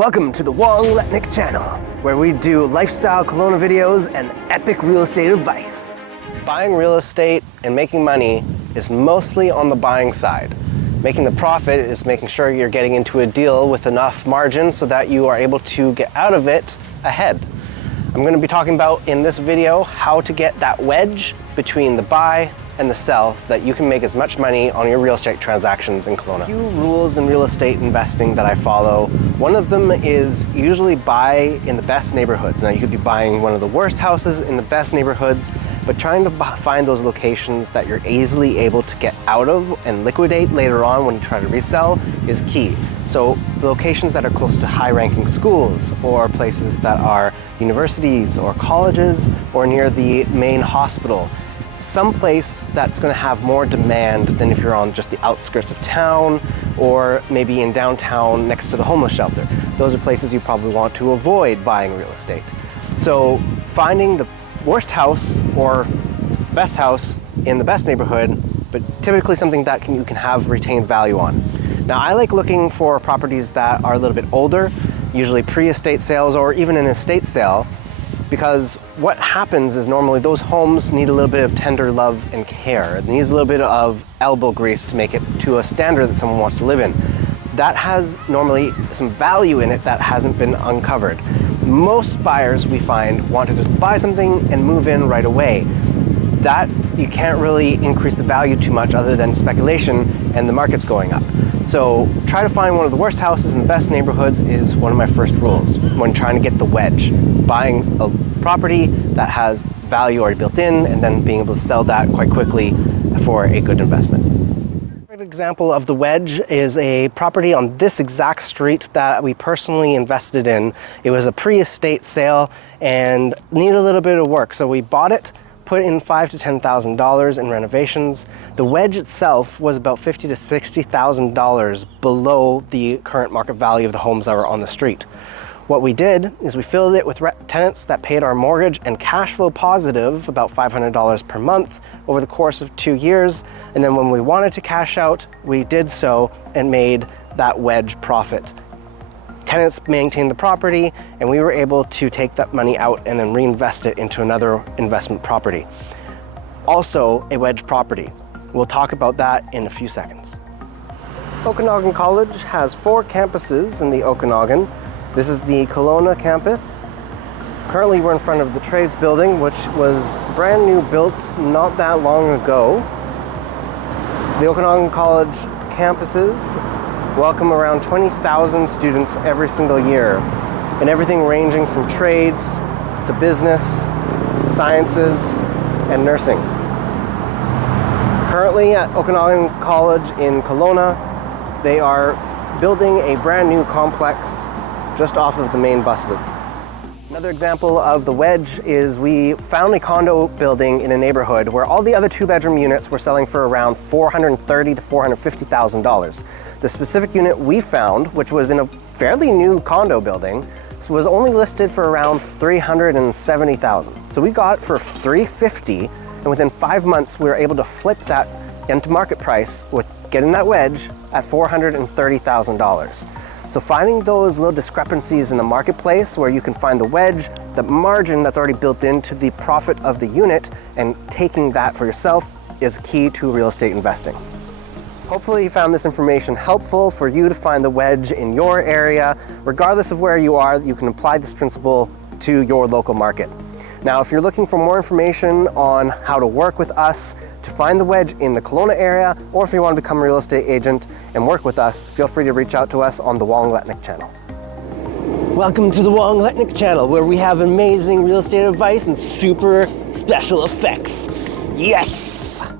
Welcome to the Letnick channel, where we do lifestyle Kelowna videos and epic real estate advice. Buying real estate and making money is mostly on the buying side. Making the profit is making sure you're getting into a deal with enough margin so that you are able to get out of it ahead. I'm going to be talking about in this video how to get that wedge between the buy and the sell so that you can make as much money on your real estate transactions in Kelowna. A few rules in real estate investing that I follow. One of them is usually buy in the best neighborhoods. Now you could be buying one of the worst houses in the best neighborhoods, but trying to find those locations that you're easily able to get out of and liquidate later on when you try to resell is key. So locations that are close to high-ranking schools or places that are universities or colleges or near the main hospital. Someplace that's going to have more demand than if you're on just the outskirts of town or maybe in downtown next to the homeless shelter. Those are places you probably want to avoid buying real estate. So finding the worst house or best house in the best neighborhood, but typically something that you can have retained value on. Now I like looking for properties that are a little bit older, usually pre-estate sales or even an estate sale, because what happens is normally those homes need a little bit of tender love and care. It needs a little bit of elbow grease to make it to a standard that someone wants to live in. That has normally some value in it that hasn't been uncovered. Most buyers we find want to just buy something and move in right away. That you can't really increase the value too much other than speculation and the market's going up. So try to find one of the worst houses in the best neighborhoods is one of my first rules when trying to get the wedge. Buying a property that has value already built in and then being able to sell that quite quickly for a good investment. A great example of the wedge is a property on this exact street that we personally invested in. It was a pre-estate sale and needed a little bit of work. So we bought it, put in $5,000 to $10,000 in renovations. The wedge itself was about $50,000 to $60,000 below the current market value of the homes that were on the street. What we did is we filled it with tenants that paid our mortgage and cash flow positive, about $500 per month over the course of 2 years. And then when we wanted to cash out, we did so and made that wedge profit. Tenants maintained the property and we were able to take that money out and then reinvest it into another investment property. Also a wedge property. We'll talk about that in a few seconds. Okanagan College has 4 campuses in the Okanagan. This is the Kelowna campus. Currently we're in front of the trades building, which was brand new built not that long ago. The Okanagan College campuses welcome around 20,000 students every single year, and everything ranging from trades to business, sciences, and nursing. Currently at Okanagan College in Kelowna, they are building a brand new complex just off of the main bus loop. Another example of the wedge is we found a condo building in a neighborhood where all the other 2-bedroom units were selling for around $430,000 to $450,000. The specific unit we found, which was in a fairly new condo building, was only listed for around $370,000. So we got it for $350,000, and within 5 months we were able to flip that into market price with getting that wedge at $430,000. So finding those little discrepancies in the marketplace where you can find the wedge, the margin that's already built into the profit of the unit, and taking that for yourself is key to real estate investing. Hopefully you found this information helpful for you to find the wedge in your area. Regardless of where you are, you can apply this principle to your local market. Now, if you're looking for more information on how to work with us to find the wedge in the Kelowna area, or if you want to become a real estate agent and work with us, feel free to reach out to us on the Letnick channel. Welcome to the Letnick channel, where we have amazing real estate advice and super special effects. Yes!